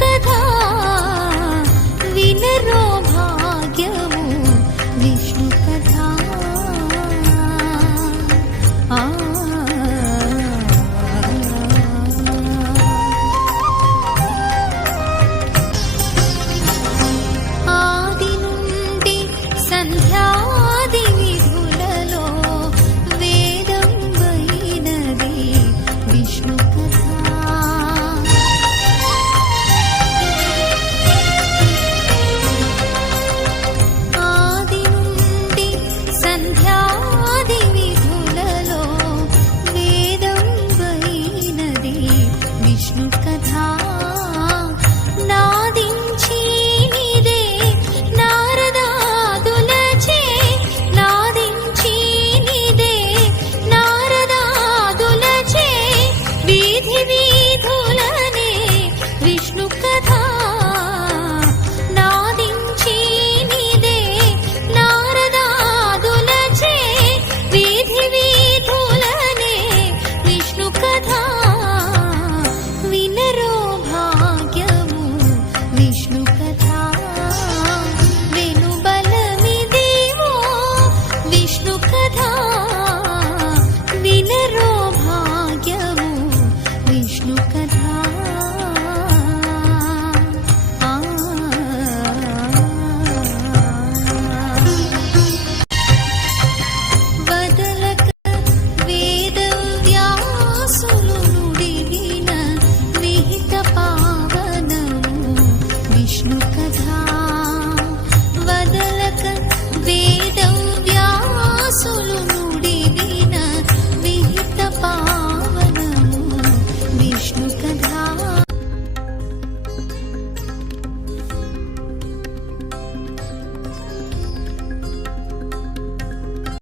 కథా వినరో భాగ్యము విష్ణు కథా. ఆది నుండి సంధ్యాది విధులలో వేదం వైనది విష్ణు కథా. ఆది నుండి సంధ్యాది విధులలో వేదం వైనది విష్ణు కథా. నాదించి నిదే నారదాదులచే నాదించి నిదే నారదాదులచే వీధి వీధులనే విష్ణు కథా. నాదించి నిదే నారదాదులచే వీధి వీధులనే విష్ణు కథా. వినరో భాగ్యము విష్ణు కథా. వెనుబలమిదేవో విష్ణు కథా. వినరో భాగ్యము విష్ణు కథా. వదలక వేద వ్యాసులు నుడివిన విహిత పావనము విష్ణు కథా. వదలక వేద వ్యాసులు నుడివిన విహిత పావనము విష్ణు కథా.